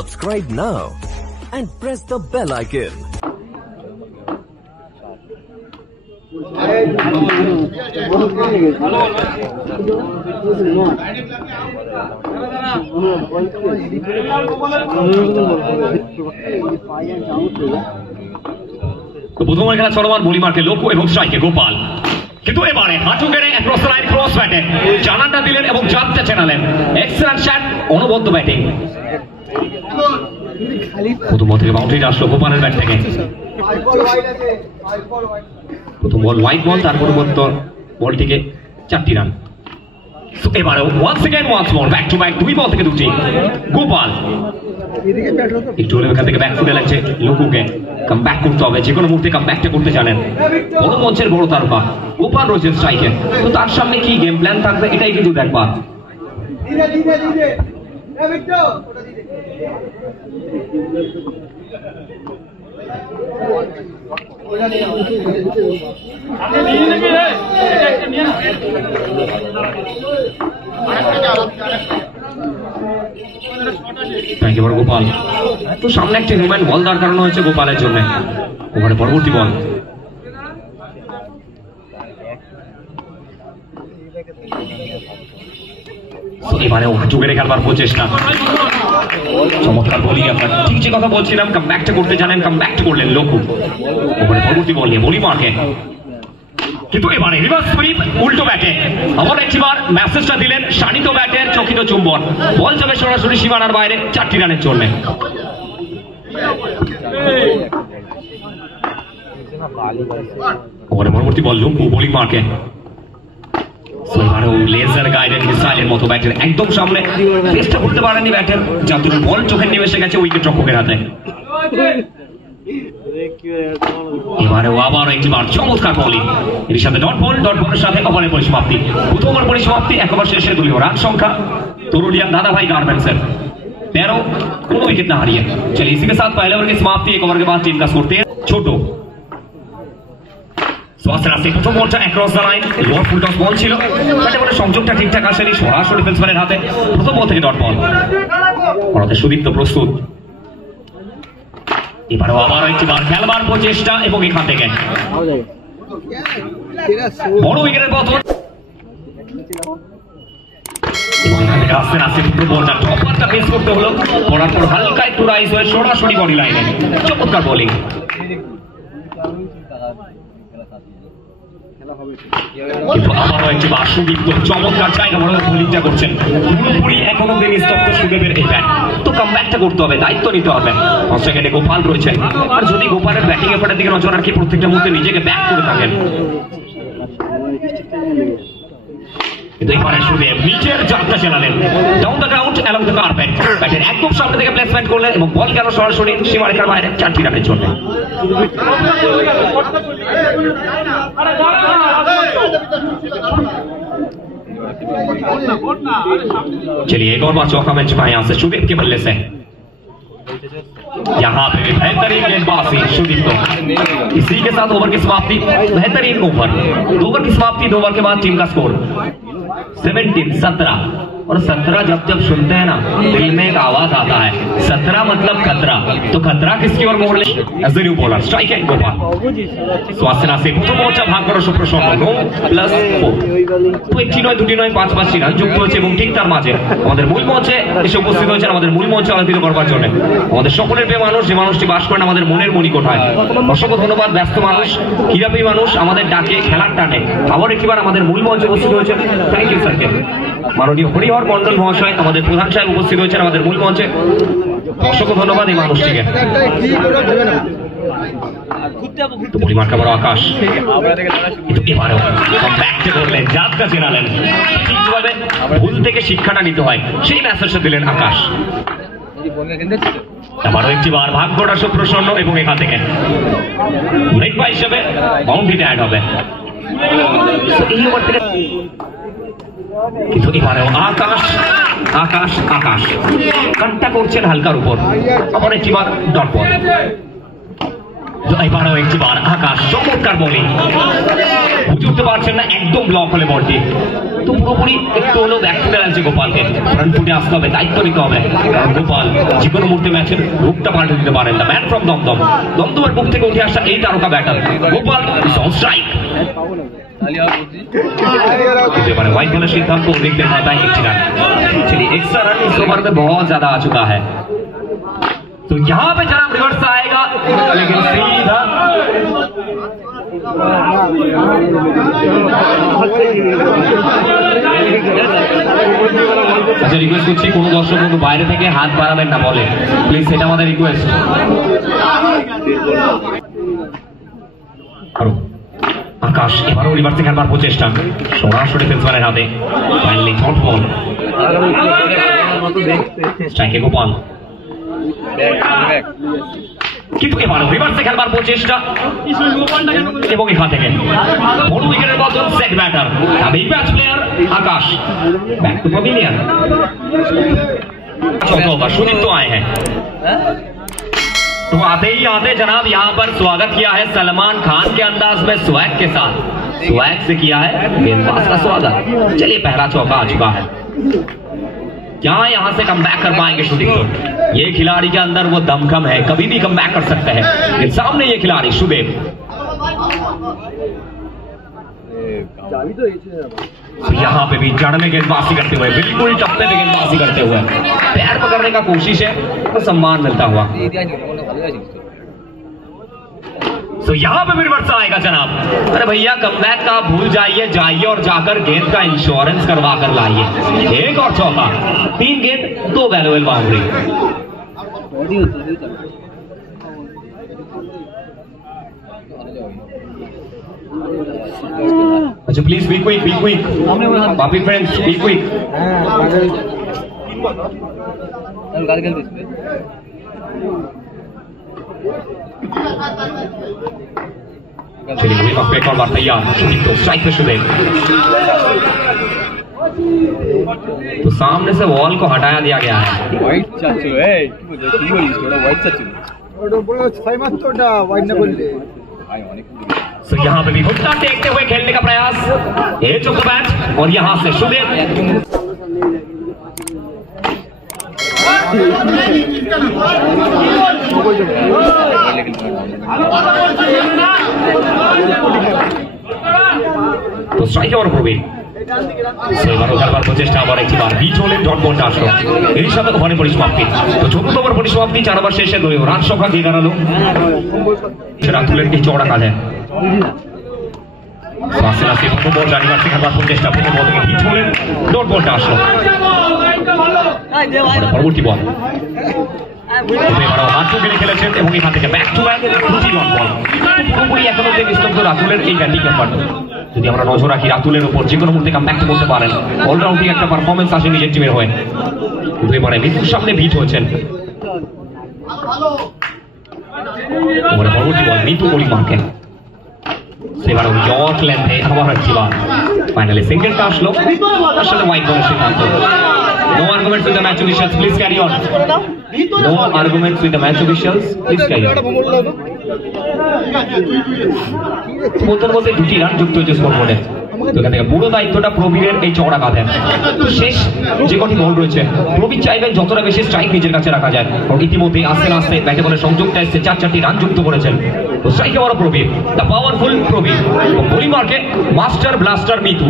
Subscribe now and press the bell icon. তো প্রথম খেলা চলমান বলি মার্কে লোকু এবং স্ট্রাইকে গোপাল, কিন্তু এবারে হাঁটু গেড়ে অ্যাক্রস লাইন ক্রস ব্যাটে জানানটা দিলেন এবং জানতে চেনালেন। এক্সেলেন্ট শট, অনবদ্য ব্যাটিং। প্রথম বল থেকে বাউন্ডারি আসলো গোপালের ব্যাট থেকে। প্রথম বল হোয়াইট বল, তার পরবর্তী বলটিকে 4টি রান। এবারে once again once more back to back, 2 বল থেকে 2টি। গোপাল একটু হলে এখান থেকে ব্যাক ফুটে লাগছে লোকুকে। কাম ব্যাক করতে হবে, যে কোনো মুহূর্তে কাম ব্যাকটা করতে জানেন। বড় মঞ্চের বড় তারকা গোপাল রয়েছেন স্ট্রাইকে, তো তার সামনে কি গেম প্ল্যান থাকবে এটাই কিন্তু দেখবা। এবার গোপাল, তো সামনে একটা হিউম্যান বল দাঁড় করানো হয়েছে গোপালের জন্য। ওখানে পরবর্তী বল, এবারে চুকেরে খেলবার প্রচেষ্টা। চমৎকার বলি, আপনার ঠিক যে কথা বলছিলাম, কাম ব্যাকটা করতে জানেন, কাম ব্যাকটা করলেন লোকু। ওখানে পরবর্তী বল নিয়ে বলি মার্কে, কিন্তু এবারে রিভার্স সুইপ উল্টো ব্যাটে। আবার একবার মেসেজটা দিলেন শানিত ব্যাটের চকিত চুম্বন। বল যাবে সরাসরি সীমানার বাইরে, 4টি রানের জন্য। ওখানে পরবর্তী বল লুম্পু বোলিং মার্কে। লেজার গাইডেড মিসাইলের মতো ব্যাটের একদম সামনে, চেষ্টা করতে পারেনি ব্যাটের, যাতে বল চোখের নিমেষে গেছে উইকেট রক্ষকের হাতে। এবারে আবার একবার চমৎকার বোলিং, এর সাথে ডট বলের সাথে ওভারের পরিসমাপ্তি। প্রথম ওভার পরিসমাপ্তি, এক ওভার শেষে দলীয় রান সংখ্যা তরুলিয়া দাদাভাই গার্মেন্টসের 13, কোনো উইকেট না हारिए। चलिए इसी के साथ पहले ओवर की समाप्ति, एक ओवर के बाद टीम का स्कोर 13। ছোটো প্রথম বলটা across the line, lower full toss ball ছিল, ব্যাটে বলে সংযোগটা ঠিকঠাক আসেনি, সরাসরি ফেন্সম্যানের হাতে। প্রথম বল থেকে ডট বল, ভারতের সুদীপ্ত প্রস্তুত। এবারও আবার একবার খেলবার প্রচেষ্টা এবং এখান থেকে বড় উইকেটের পতন। আস্তে আস্তে বলটা টপারটা পেস করতে হলো, পড়ার পর হালকা একটু রাইজ হয়ে সরাসরি বডি লাইনে। চমৎকার বোলিং, কিন্তু আবারও একবার সুদীপ্ত চমৎকার জায়গা বড় বোলিংটা করছেন। পুরোপুরি এখনো দিন স্তব্ধ সুদেবের এই ব্যাট, তো কাম ব্যাকটা করতে হবে, দায়িত্ব নিতে হবে। সেকেন্ডে গোপাল রয়েছেন, আর যদি গোপালের ব্যাটিং এফোর্টের দিকে নজর রাখি, প্রত্যেকটা মুহূর্তে নিজেকে ব্যাক করে থাকেন। কিন্তু এবারে সুদেব নিচের যাত্রা চালালেন, down the ground along the carpet, ব্যাটের একদম সামনে থেকে প্লেসমেন্ট করলেন এবং বল গেল সরাসরি সীমারেখার বাইরে, 4টি রানের জন্য। चलिए एक और बार चौका मैच में यहां से सुदीप के बल्ले से, यहाँ पे बेहतरीन गेंदबाजी सुदीप को। इसी के साथ ओवर की समाप्ति, बेहतरीन ओवर, 2 ओवर की समाप्ति, 2 ओवर के बाद टीम का स्कोर 17। और 17 जब सुनते हैं ना, दिल में एक आवाज आता है 17 मतलब खतरा, तो खतरा किसकी ओर मोड़ ले? As the new bowler strike end Gopal. स्वास्थ्য নাসে প্রথম মোর্চা ভাগ করা সুপ্রসন্ন, 9+4, তো 1টি নয় 2টি নয় 5-5টি রান যুক্ত হয়েছে। এবং ঠিক তার মাঝে আমাদের মূল মঞ্চে এসে উপস্থিত হয়েছেন, আমাদের মূল মঞ্চে আলোকিত করবার জন্য আমাদের সকলের প্রিয় মানুষ, যে মানুষটি বাস করেন আমাদের মনের মণিকোঠায়। অসংখ্য ধন্যবাদ। ব্যস্ত মানুষ, ক্রীড়াপ্রিয় মানুষ, আমাদের ডাকে খেলার টানে আবার একবার আমাদের মূল মঞ্চে উপস্থিত হয়েছেন। থ্যাংক ইউ স্যারকে। মাননীয় হরিহর মন্ডল মহাশয়, আমাদের প্রধান সাহেব উপস্থিত হয়েছেন আমাদের মূল মঞ্চে। অসংখ্য ধন্যবাদ এই মানুষটিকে। পরিমাণটা বড় আকাশ, কিন্তু এবারেও ব্যাকটা করলেন, যাত্রা চেনালেন। ঠিকভাবে ভুল থেকে শিক্ষাটা নিতে হয়, সেই মেসেজটা দিলেন আকাশ। আবারও একটিবার ভাগ্যটা সুপ্রসন্ন এবং এখান থেকে ব্রেক বাই হিসেবে বাউন্ডারিটা অ্যাড হবে। এই ওভার থেকে কিন্তু এবারেও আকাশ আকাশ আকাশ কান্টা করছেন হালকার উপর। আবার একটিবার ডট বল, এবারও একটিবার আকাশ চমৎকার বোলিং, বুঝে উঠতে পারছেন না, একদম ব্লক হলে বলটি। তো পুরোপুরি একটু হলেও ব্যাক ফুটে লাগছে গোপালকে, ফ্রন্ট ফুটে আসতে হবে, দায়িত্ব নিতে হবে, কারণ গোপাল যে কোনো মুহূর্তে ম্যাচের রূপটা পাল্টে দিতে পারেন। দ্য ম্যান ফ্রম দমদম, দমদমের বুক থেকে উঠে আসা এই তারকা batter Gopal is on strike. एबारे वाइड बॉलर सिद्धांत को देखते हैं एक रन। चलिए एक्स्ट्रा रन इस ओवर में बहुत ज्यादा आ चुका है, तो यहाँ पे जनाब रिवर्स आएगा, लेकिन सीधा अच्छा रिक्वेस्ट করছি কোন দর্শক বন্ধু বাইরে থেকে হাত বাড়াবেন না বলে, প্লিজ এটা আমাদের রিকোয়েস্ট। আকাশ এবারও রিভার্সে খেলবার প্রচেষ্টা, সরাসরি ফেন্সম্যানের হাতে, ফাইনালি শর্ট বল, স্ট্রাইকে গোপাল, কিন্তু এবারও রিভার্সে খেলবার প্রচেষ্টা এবং এখান থেকে বড় উইকেটের বদল set batter big batch player Akash back to pavilion. चौथा ओवर सुदीप तो आए हैं, तो आते ही आते जनाब यहाँ पर स्वागत किया है सलमान खान के अंदाज में स्वैग के साथ, स्वैग से किया है गेंदबाज का स्वागत। चलिए पहला चौका आ चुका है, क्या यहाँ से कम बैक कर पाएंगे शुभेब? ये खिलाड़ी के अंदर वो दमखम है, कभी भी कम बैक कर सकते हैं। सामने ये खिलाड़ी शुभेब, यहाँ पे भी जड़ में गेंदबाजी करते हुए, बिल्कुल टप्पे पे गेंदबाजी करते हुए पैर पकड़ने का कोशिश है, तो सम्मान मिलता हुआ। तो यहाँ पे भी रिवर्स आएगा जनाब, अरे भैया कमबैक का भूल जाइए, जाइए और जाकर गेंद का इंश्योरेंस करवा कर लाइए। एक और चौका, 3 गेंद 2 वैल्यूएबल बाउंड्री। अच्छा please be quick, be quick पापी फ्रेंड्स, बी क्विक। चलिए वही वक्त एक और बार तैयार, तो स्ट्राइक पे शुभेब, तो सामने से वॉल को हटाया दिया गया है। व्हाइट चाचू है, थोड़ा व्हाइट चाचू बड़ा छाई मत छोटा व्हाइट ना बोल ले। तो यहाँ पे भी घुटना टेकते हुए खेलने का प्रयास, एज ऑफ द बैट, और यहाँ से शुभेब तो স্ট্রাইকে ওভার প্রবীণ, সেবারও খেলবার প্রচেষ্টা, আবার একটিবার বিচ হলে ডট বলটা আসলো, এরই সাথে ওভারের পরিসমাপ্তি। তো চতুর্থ ওভার পরিসমাপ্তি, 4 ওভার শেষে 2 রান সংখ্যা দিয়ে দাঁড়ালো রাতুলের এই চওড়া কাঁধে। আস্তে আস্তে প্রথম বল জারি মারতে খেলবার প্রচেষ্টা, প্রথম বল থেকে বিচ হলেন ডট বলটা আসলো, পরবর্তী বল এবারও হাত গেড়ে খেলেছেন এবং এখান থেকে ব্যাক টু ব্যাক 2 রান বল। পুরোপুরি এখন অব্দি নিস্তব্ধ রাতুলের এই ব্যাটিং ব্যাপারটা, যদি আমরা নজর রাখি রাতুলের উপর, যে কোনো মুহূর্তে কামব্যাক করতে পারেন, অলরাউন্ডিং একটা পারফরমেন্স আসে নিজের টিমের হয়ে। কিন্তু এবারে মিতুর সামনে ভিট হয়েছেন, পরবর্তী বল মিতু বলি মার্কে, সেবারও জট লেন্থে আবার একটিবার ফাইনালি সিঙ্গেলটা আসলো, আসলে ওয়াইড বলের সিদ্ধান্ত। No arguments with the match officials, please carry on. No arguments with the match officials, please carry on. প্রথম বলতে 2টি রান যুক্ত হয়েছে স্কোরবোর্ডে, তো এখান থেকে পুরো দায়িত্বটা প্রবীরের এই চওড়া কাঁধে। শেষ যে কটি বল রয়েছে, প্রবীর চাইবেন যতটা বেশি স্ট্রাইক নিজের কাছে রাখা যায়, এবং ইতিমধ্যে আস্তে আস্তে ব্যাটে বলে সংযোগটা এসছে, 4টি রান যুক্ত করেছেন। তো স্ট্রাইকে বড় প্রবীর, দ্য পাওয়ারফুল প্রবীর, এবং বোলিং মার্কে মাস্টার ব্লাস্টার মিতু।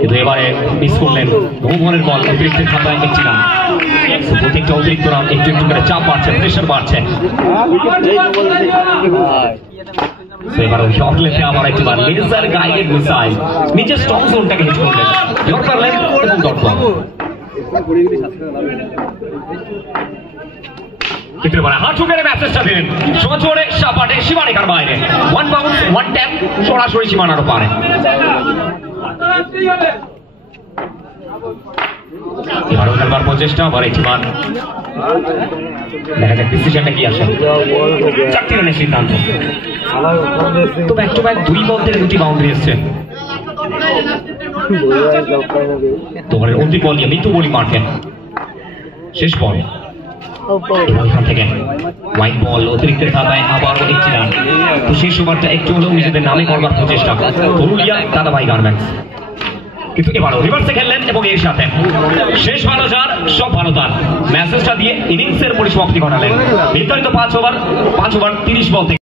কিন্তু এবারে মিস করলেন, নো বলের বল, অতিরিক্ত খাতায় একটি রান, প্রত্যেকটা অতিরিক্ত রান একটু একটু করে চাপ বাড়ছে, প্রেশার বাড়ছে। এবারে শর্ট লেগে আবার একবার লেজার গাইডেড মিসাইল নিচের স্ট্রং জোনটাকে হিট করলেন, ইয়র্কার লেগ এবং ডট বল। কিন্তু এবারে হাত ঠুকেরে ম্যাচটা দিলেন সজোরে সাপাটে সীমারেখার বাইরে, 1 বাউন্স 1 ট্যাপ, সরাসরি সীমানার পারে। এবারও খেলবার প্রচেষ্টা, আবার একটিবার দেখা যাক ডিসিশনটা কি আসে। 4টি রানের সিদ্ধান্ত, তো ব্যাক টু ব্যাক 2 বল থেকে 2টি বাউন্ডারি এসছে। তোমার অন্তিম বল নিয়ে মিতু বলি মার্কেন, শেষ বল এখান থেকে হোয়াইট বল অতিরিক্ত ধাঁধায় আবারও একটি রান। তো শেষ ওভারটা একটু হলেও নিজেদের নামে করবার প্রচেষ্টা পুরুলিয়া দাদাভাই গার্মেন্টস, কিন্তু এবারও রিভার্সে খেললেন এবং এর সাথে শেষ ভালো যার সব ভালো তার মেসেজটা দিয়ে ইনিংসের পরিসমাপ্তি ঘটালেন। নির্ধারিত 5 ওভার 30 বল থেকে